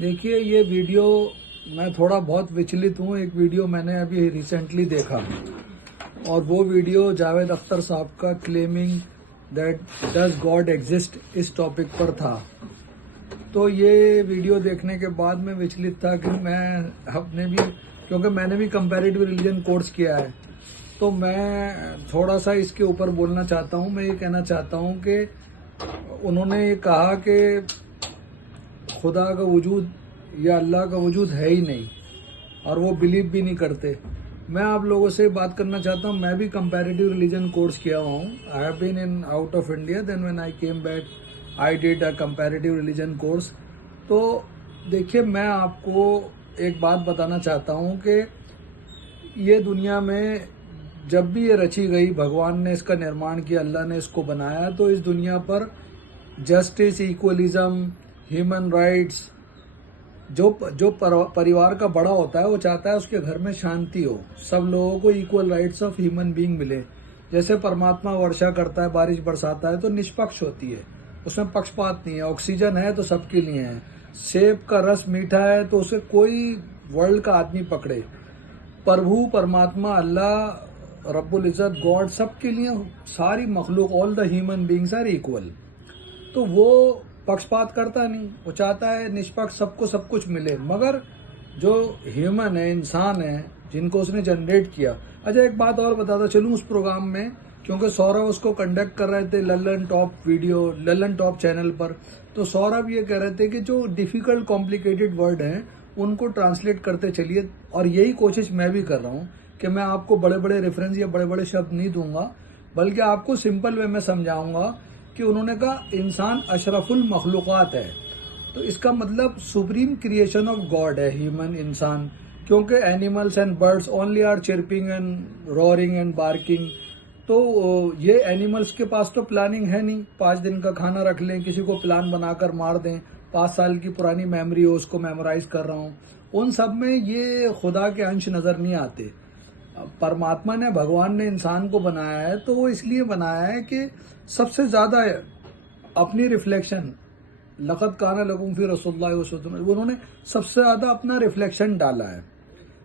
देखिए ये वीडियो मैं थोड़ा बहुत विचलित हूँ। एक वीडियो मैंने अभी रिसेंटली देखा और वो वीडियो जावेद अख्तर साहब का claiming that does God exist इस टॉपिक पर था। तो ये वीडियो देखने के बाद मैं विचलित था कि मैं अपने भी, क्योंकि मैंने भी कंपैरेटिव रिलीजन कोर्स किया है, तो मैं थोड़ा सा इसके ऊपर बोलना चाहता हूँ। मैं ये कहना चाहता हूँ कि उन्होंने ये कहा कि खुदा का वजूद या अल्लाह का वजूद है ही नहीं और वो बिलीव भी नहीं करते। मैं आप लोगों से बात करना चाहता हूँ, मैं भी कंपैरेटिव रिलीजन कोर्स किया हुआ हूँ। I have been in out of India, then when I came back I did a comparative religion course. तो देखिए, मैं आपको एक बात बताना चाहता हूँ कि ये दुनिया में जब भी ये रची गई, भगवान ने इसका निर्माण किया, अल्लाह ने इसको बनाया, तो इस दुनिया पर जस्टिस, इक्वलिज्म, ह्यूमन राइट्स, जो परिवार का बड़ा होता है वो चाहता है उसके घर में शांति हो, सब लोगों को equal rights of human being मिले। जैसे परमात्मा वर्षा करता है, बारिश बरसाता है तो निष्पक्ष होती है, उसमें पक्षपात नहीं है। ऑक्सीजन है तो सबके लिए है। सेब का रस मीठा है तो उसे कोई वर्ल्ड का आदमी पकड़े। प्रभु परमात्मा अल्लाह रब्बुल इज़्ज़त गॉड सबके लिए, सारी मखलूक, all the human beings are equal. तो वो पक्षपात करता नहीं, वो चाहता है निष्पक्ष सबको सब कुछ मिले। मगर जो ह्यूमन है, इंसान है, जिनको उसने जनरेट किया। अच्छा, एक बात और बताता चलूं उस प्रोग्राम में, क्योंकि सौरभ उसको कंडक्ट कर रहे थे लल्लन टॉप चैनल पर। तो सौरभ ये कह रहे थे कि जो डिफिकल्ट कॉम्प्लिकेटेड वर्ड हैं उनको ट्रांसलेट करते चलिए, और यही कोशिश मैं भी कर रहा हूँ कि मैं आपको बड़े बड़े रेफरेंस या बड़े बड़े शब्द नहीं दूंगा, बल्कि आपको सिंपल वे में समझाऊंगा कि उन्होंने कहा इंसान अशरफुल मखलूक़ात है, तो इसका मतलब सुप्रीम क्रिएशन ऑफ गॉड है ह्यूमन, इंसान। क्योंकि animals and birds only are chirping and roaring and barking. तो ये एनिमल्स के पास तो प्लानिंग है नहीं, 5 दिन का खाना रख लें, किसी को प्लान बनाकर मार दें, 5 साल की पुरानी मेमोरी हो उसको मेमोराइज कर रहा हूँ, उन सब में ये खुदा के अंश नजर नहीं आते। परमात्मा ने, भगवान ने इंसान को बनाया है तो वो इसलिए बनाया है कि सबसे ज्यादा अपनी रिफ्लेक्शन, लक़द काना लकुम फी रसूलिल्लाहि उस्वतुन, उन्होंने सबसे ज्यादा अपना रिफ्लेक्शन डाला है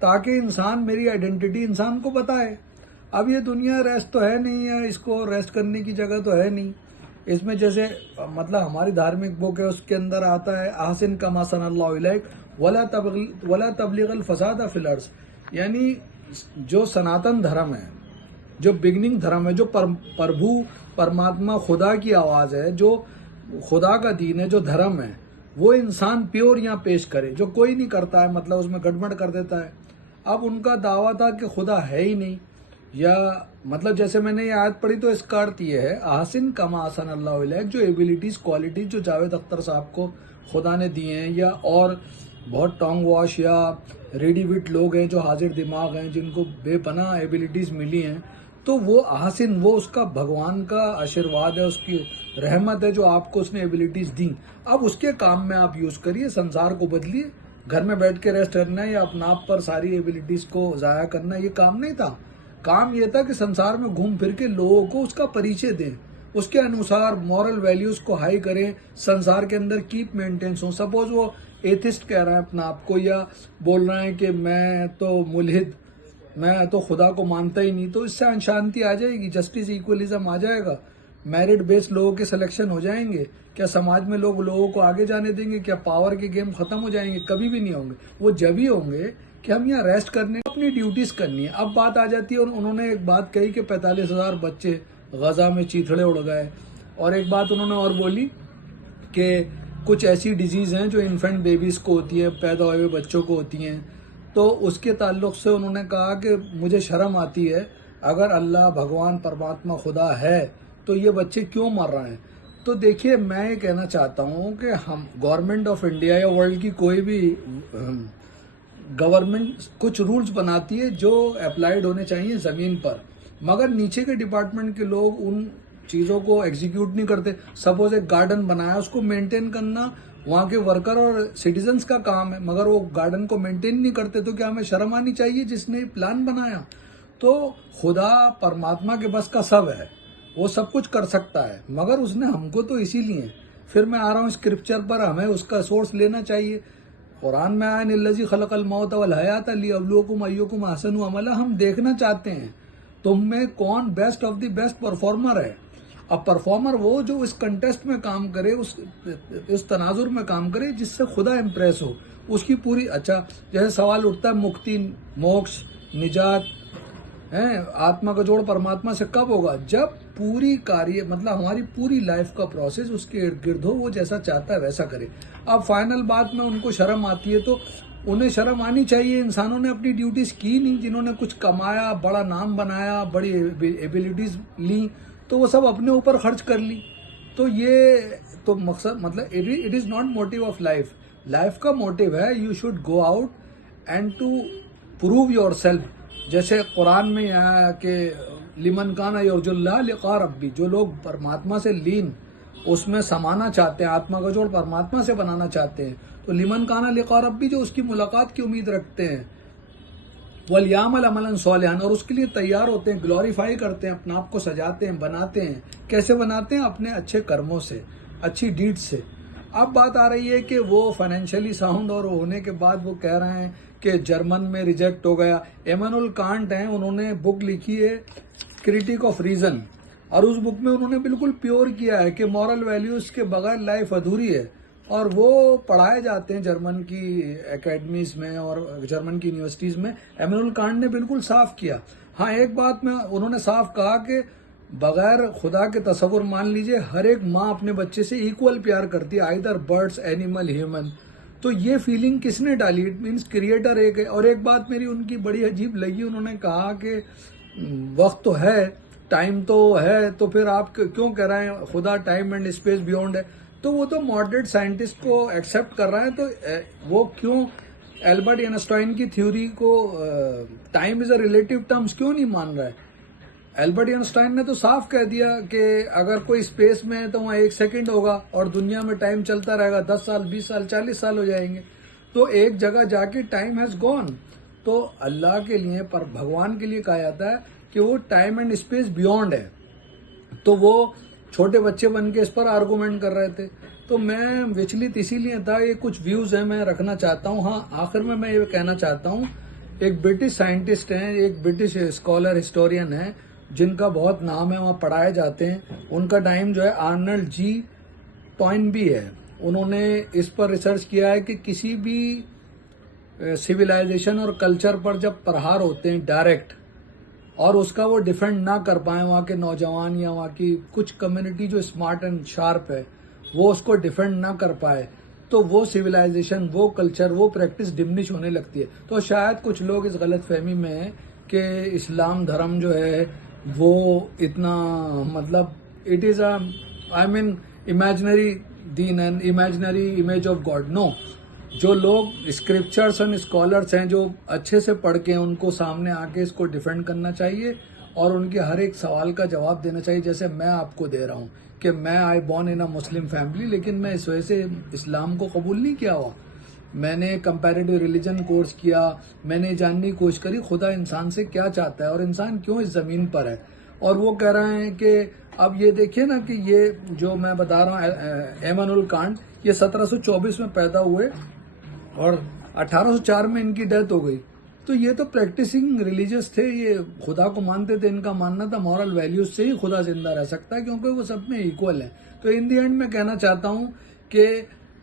ताकि इंसान, मेरी आइडेंटिटी इंसान को बताए। अब ये दुनिया रेस्ट तो है नहीं है, इसको रेस्ट करने की जगह तो है नहीं। इसमें जैसे मतलब हमारी धार्मिक बुक है, उसके अंदर आता है अहसिन कमा सनल्लाहु इलैक वला तबलीगल फसाद फिल अर्ज़, यानी जो सनातन धर्म है, जो बिगनिंग धर्म है, जो प्रभु परमात्मा खुदा की आवाज है, जो खुदा का दीन है, जो धर्म है, वो इंसान प्योर यहाँ पेश करे, जो कोई नहीं करता है, मतलब उसमें गड़बड़ कर देता है। अब उनका दावा था कि खुदा है ही नहीं, या मतलब जैसे मैंने ये आयत पढ़ी तो इसका अर्थ ये है आहसिन कमा ahsan अल्लाहु इलैक, जो एबिलिटीज, क्वालिटीज जो जावेद अख्तर साहब को खुदा ने दिए हैं, या और बहुत टोंग वॉश या रेडी विट लोग हैं जो हाजिर दिमाग हैं, जिनको बेपनाह एबिलिटीज मिली हैं, तो वो आहसिन, वो उसका भगवान का आशीर्वाद है, उसकी रहमत है जो आपको उसने एबिलिटीज दी। अब उसके काम में आप यूज करिए, संसार को बदलिए। घर में बैठ के रेस्ट करना है या अपना आप पर सारी एबिलिटीज को जाया करना, ये काम नहीं था। काम ये था कि संसार में घूम फिर के लोगों को उसका परिचय दें, उसके अनुसार मॉरल वैल्यूज को हाई करें, संसार के अंदर कीप मेंटेन्स हो। सपोज वो एथिस्ट कह रहा है अपना आपको, या बोल रहा है कि मैं तो मुल्हिद, मैं तो खुदा को मानता ही नहीं, तो इससे अशांति आ जाएगी, जस्टिस इक्वलिज्म आ जाएगा, मेरिट बेस्ड लोगों के सिलेक्शन हो जाएंगे। क्या समाज में लोग लोगों को आगे जाने देंगे? क्या पावर के गेम खत्म हो जाएंगे? कभी भी नहीं होंगे। वो जब ही होंगे कि हम यहाँ रेस्ट करने, अपनी ड्यूटीज करनी है। अब बात आ जाती है, उन्होंने एक बात कही कि 45,000 बच्चे गजा में चीथड़े उड़ गए, और एक बात उन्होंने और बोली कि कुछ ऐसी डिजीज हैं जो इन्फेंट बेबीज को होती है, पैदा हुए हुए बच्चों को होती हैं। तो उसके ताल्लुक से उन्होंने कहा कि मुझे शर्म आती है, अगर अल्लाह, भगवान, परमात्मा, खुदा है तो ये बच्चे क्यों मर रहे हैं। तो देखिए, मैं ये कहना चाहता हूँ कि हम, गवर्नमेंट ऑफ इंडिया या वर्ल्ड की कोई भी गवर्नमेंट कुछ रूल्स बनाती है जो अप्लाइड होने चाहिए जमीन पर, मगर नीचे के डिपार्टमेंट के लोग उन चीजों को एग्जीक्यूट नहीं करते। सपोज एक गार्डन बनाया, उसको मेंटेन करना वहां के वर्कर और सिटीजन्स का काम है, मगर वो गार्डन को मेंटेन नहीं करते, तो क्या हमें शर्म आनी चाहिए जिसने प्लान बनाया? तो खुदा परमात्मा के बस का सब है, वो सब कुछ कर सकता है, मगर उसने हमको तो इसीलिए, फिर मैं आ रहा हूँ स्क्रिप्चर पर, हमें उसका सोर्स लेना चाहिए। कुरान में आया निल्लज़ी खलक़ल मौत वल हयात लियब्लुवकुम अय्युकुम अहसनु अमला। हम देखना चाहते हैं तुम में कौन best of the best performer है। अब परफॉर्मर वो जो इस कंटेस्ट में काम करे, उस तनाजुर में काम करे जिससे खुदा इम्प्रेस हो, उसकी पूरी। अच्छा, जैसे सवाल उठता है मुक्ति, मोक्ष, निजात है, आत्मा का जोड़ परमात्मा से कब होगा? जब पूरी कार्य मतलब हमारी पूरी लाइफ का प्रोसेस उसके इर्द गिर्द हो, वो जैसा चाहता है वैसा करे। अब फाइनल बात में उनको शर्म आती है, तो उन्हें शर्म आनी चाहिए। इंसानों ने अपनी ड्यूटीज की नहीं, जिन्होंने कुछ कमाया, बड़ा नाम बनाया, बड़ी एबिलिटीज ली, तो वो सब अपने ऊपर खर्च कर ली। तो ये तो मकसद मतलब it is not motive of life. Life का मोटिव है you should go out and to prove your self. जैसे कुरान में आया कि लिमन काना यर्जुल्लाह लिक़ा रब्बी, जो लोग परमात्मा से लीन उसमें समाना चाहते हैं, आत्मा का जोड़ परमात्मा से बनाना चाहते हैं, तो लिमन काना लिक़ा रब्बी, जो उसकी मुलाकात की उम्मीद रखते हैं, वलयामल अमलन सोलिहान, और उसके लिए तैयार होते हैं, ग्लोरीफाई करते हैं, अपने आप को सजाते हैं, बनाते हैं। कैसे बनाते हैं? अपने अच्छे कर्मों से, अच्छी डीड से। अब बात आ रही है कि वो फाइनेंशियली साउंड और होने के बाद वो कह रहे हैं कि जर्मन में रिजेक्ट हो गया। इमैनुअल कांट हैं, उन्होंने बुक लिखी है क्रिटिक ऑफ रीजन, और उस बुक में उन्होंने बिल्कुल प्योर किया है कि मॉरल वैल्यूज के बगैर लाइफ अधूरी है, और वो पढ़ाए जाते हैं जर्मन की एकेडमीज में और जर्मन की यूनिवर्सिटीज में। इमैनुअल कांट ने बिल्कुल साफ किया। हाँ, एक बात में उन्होंने साफ कहा कि बगैर खुदा के तसव्वुर, मान लीजिए हर एक माँ अपने बच्चे से इक्वल प्यार करती है, आइदर बर्ड्स, एनिमल, ह्यूमन। तो ये फीलिंग किसने डाली? इट मीन्स क्रिएटर एक है। और एक बात मेरी उनकी बड़ी अजीब लगी, उन्होंने कहा कि वक्त तो है, टाइम तो है, तो फिर आप क्यों कह रहे हैं खुदा टाइम एंड स्पेस बियॉन्ड है? तो वो तो मॉडरेट साइंटिस्ट को एक्सेप्ट कर रहे हैं, तो वो क्यों एल्बर्ट आइंस्टाइन की थ्योरी को time is a relative terms क्यों नहीं मान रहा है? एल्बर्ट आइंस्टाइन ने तो साफ कह दिया कि अगर कोई स्पेस में है तो वहां 1 सेकंड होगा, और दुनिया में टाइम चलता रहेगा, 10 साल, 20 साल, 40 साल हो जाएंगे। तो एक जगह जाके टाइम हैज गॉन। तो अल्लाह के लिए, पर भगवान के लिए कहा जाता है कि वो टाइम एंड स्पेस बियॉन्ड है। तो वो छोटे बच्चे बन के इस पर आर्गूमेंट कर रहे थे। तो मैं विचलित इसीलिए था, ये कुछ व्यूज है मैं रखना चाहता हूँ। हाँ, आखिर में मैं ये कहना चाहता हूँ, एक ब्रिटिश साइंटिस्ट हैं, एक ब्रिटिश स्कॉलर हिस्टोरियन है, जिनका बहुत नाम है, वहाँ पढ़ाए जाते हैं। उनका टाइम जो है आर्नल्ड जी टॉइनबी है। उन्होंने इस पर रिसर्च किया है कि किसी भी सिविलाइजेशन और कल्चर पर जब प्रहार होते हैं डायरेक्ट, और उसका वो डिफेंड ना कर पाए, वहाँ के नौजवान या वहाँ की कुछ कम्युनिटी जो स्मार्ट एंड शार्प है, वो उसको डिफेंड ना कर पाए, तो वो सिविलाइजेशन, वो कल्चर, वो प्रैक्टिस डिमिनिश होने लगती है। तो शायद कुछ लोग इस गलत फहमी में हैं कि इस्लाम धर्म जो है वो इतना मतलब it is I mean imaginary दीन and imaginary image of God. No, जो लोग स्क्रिप्चर्स एंड स्कॉलर्स हैं, जो अच्छे से पढ़ के, उनको सामने आके इसको डिफेंड करना चाहिए और उनके हर एक सवाल का जवाब देना चाहिए। जैसे मैं आपको दे रहा हूँ कि मैं I born in a Muslim family, लेकिन मैं इस वजह से इस्लाम को कबूल नहीं किया हुआ। मैंने कंपैरेटिव रिलीजन कोर्स किया, मैंने जानने की कोशिश करी खुदा इंसान से क्या चाहता है और इंसान क्यों इस जमीन पर है। और वो कह रहे हैं कि अब ये देखिए ना कि ये जो मैं बता रहा हूँ इमैनुअल कांट, ये 1724 में पैदा हुए और 1804 में इनकी डेथ हो गई। तो ये तो प्रैक्टिसिंग रिलीजियस थे, ये खुदा को मानते थे। इनका मानना था मॉरल वैल्यूज से ही खुदा जिंदा रह सकता है, क्योंकि वो सब में इक्वल है। तो इन दी एंड मैं कहना चाहता हूँ कि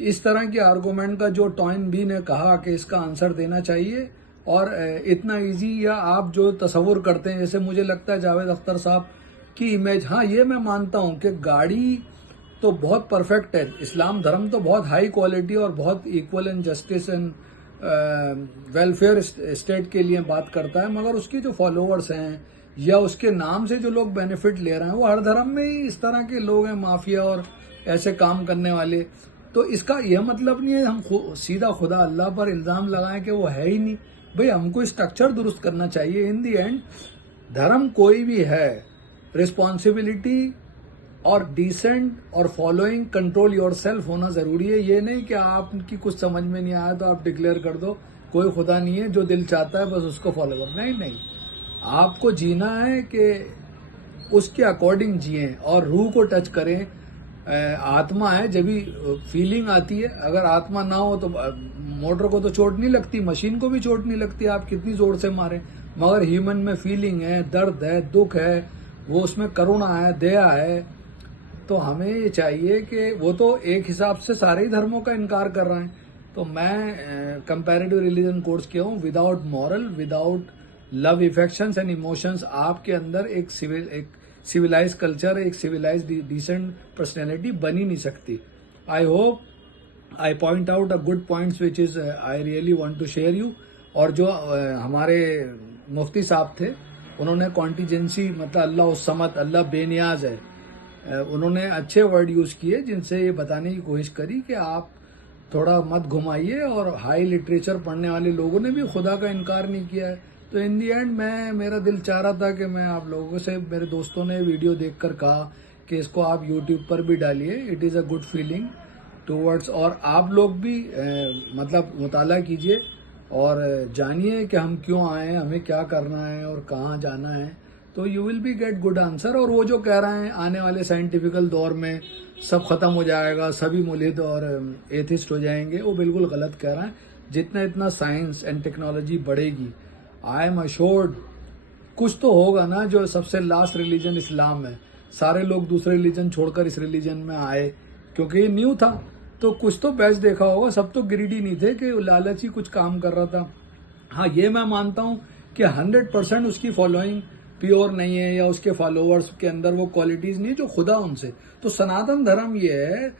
इस तरह के आर्गूमेंट का जो टॉइनबी ने कहा कि इसका आंसर देना चाहिए, और इतना इजी या आप जो तस्वुर करते हैं, जैसे मुझे लगता है जावेद अख्तर साहब की इमेज, हाँ ये मैं मानता हूँ कि गाड़ी तो बहुत परफेक्ट है, इस्लाम धर्म तो बहुत हाई क्वालिटी और बहुत equal and justice and welfare state के लिए बात करता है, मगर उसके जो फॉलोअर्स हैं या उसके नाम से जो लोग बेनिफिट ले रहे हैं, वो हर धर्म में ही इस तरह के लोग हैं, माफिया और ऐसे काम करने वाले। तो इसका यह मतलब नहीं है हम सीधा खुदा अल्लाह पर इल्जाम लगाएं कि वो है ही नहीं। भाई हमको स्ट्रक्चर दुरुस्त करना चाहिए। इन दी एंड धर्म कोई भी है, रिस्पॉन्सिबिलिटी और डिसेंट और फॉलोइंग कंट्रोल योरसेल्फ होना जरूरी है। ये नहीं कि आपकी कुछ समझ में नहीं आया तो आप डिक्लेयर कर दो कोई खुदा नहीं है, जो दिल चाहता है बस उसको फॉलो करो। नहीं, आपको जीना है कि उसके अकॉर्डिंग जिए और रूह को टच करें। आत्मा है, जब भी फीलिंग आती है। अगर आत्मा ना हो तो मोटर को तो चोट नहीं लगती, मशीन को भी चोट नहीं लगती, आप कितनी जोर से मारें। मगर ह्यूमन में फीलिंग है, दर्द है, दुख है, वो उसमें करुणा है, दया है। तो हमें ये चाहिए कि वो तो एक हिसाब से सारे ही धर्मों का इनकार कर रहे हैं। तो मैं कंपैरेटिव रिलीजन कोर्स किया हूँ। Without moral, without love, affections and emotions आपके अंदर एक सिविलाइज कल्चर, एक सिविलाइज डिसेंट पर्सनैलिटी बन ही नहीं सकती। I hope I point out a good points which is I really want to share you. और जो हमारे मुफ्ती साहब थे, उन्होंने कॉन्टीजेंसी, मतलब अल्लाह उस समत, अल्लाह बेनियाज है, उन्होंने अच्छे वर्ड यूज किए जिनसे ये बताने की कोशिश करी कि आप थोड़ा मत घुमाइए। और हाई लिटरेचर पढ़ने वाले लोगों ने भी खुदा का इनकार नहीं किया है। तो इन दी एंड मेरा दिल चाह रहा था कि मैं आप लोगों से, मेरे दोस्तों ने वीडियो देखकर कहा कि इसको आप यूट्यूब पर भी डालिए। It is a good feeling towards, और आप लोग भी मतलब मुताला कीजिए और जानिए कि हम क्यों आए हैं, हमें क्या करना है और कहाँ जाना है। तो you will be get good answer. और वो जो कह रहे हैं आने वाले साइंटिफिकल दौर में सब खत्म हो जाएगा, सभी मुल्हिद और एथिस्ट हो जाएंगे, वो बिल्कुल गलत कह रहे हैं। जितना साइंस एंड टेक्नोलॉजी बढ़ेगी, आई एम अश्योर्ड कुछ तो होगा ना। जो सबसे लास्ट रिलीजन इस्लाम है, सारे लोग दूसरे रिलीजन छोड़कर इस रिलीजन में आए क्योंकि ये न्यू था। तो कुछ तो बेस्ट देखा होगा, सब तो ग्रीडी नहीं थे कि लालची कुछ काम कर रहा था। हाँ, ये मैं मानता हूं कि 100% उसकी फॉलोइंग प्योर नहीं है, या उसके फॉलोअर्स के अंदर वो क्वालिटीज नहीं जो खुदा उनसे। तो सनातन धर्म ये है,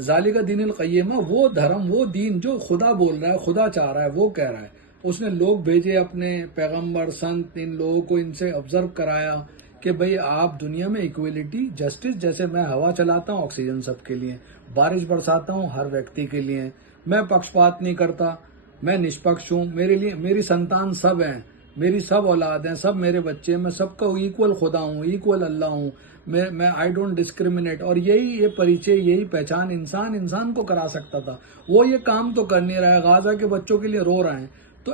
ज़ालिका दीनुल क़य्यिमा, वो धर्म, वो दीन जो खुदा बोल रहा है, खुदा चाह रहा है, वो कह रहा है। उसने लोग भेजे, अपने पैगंबर, संत, इन लोगों को इनसे ऑब्जर्व कराया कि भाई आप दुनिया में इक्वलिटी, जस्टिस, जैसे मैं हवा चलाता हूँ ऑक्सीजन सबके लिए, बारिश बरसाता हूँ हर व्यक्ति के लिए, मैं पक्षपात नहीं करता, मैं निष्पक्ष हूँ, मेरे लिए मेरी संतान सब हैं, मेरी सब औलाद हैं, सब मेरे बच्चे, मैं सबका इक्वल खुदा हूँ, इक्वल अल्लाह हूँ, मैं आई डोंट डिस्क्रिमिनेट। और ये परिचय, यही पहचान इंसान को करा सकता था। वो ये काम तो कर नहीं रहा है, गाजा के बच्चों के लिए रो रहे हैं। तो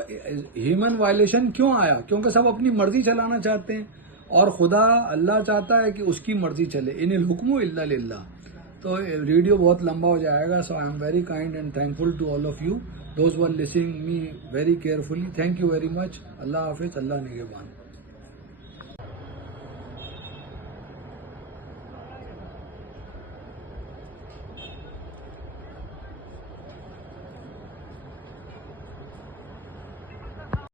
ह्यूमन वायलेशन क्यों आया? क्योंकि सब अपनी मर्जी चलाना चाहते हैं, और खुदा अल्लाह चाहता है कि उसकी मर्जी चले। इनिल हुक्मु इल्ला लिल्लाह। तो वीडियो बहुत लंबा हो जाएगा। So I am very kind and thankful to all of you, those were listening me very carefully. Thank you very much. अल्लाह हाफिज, अल्लाह निगहबान।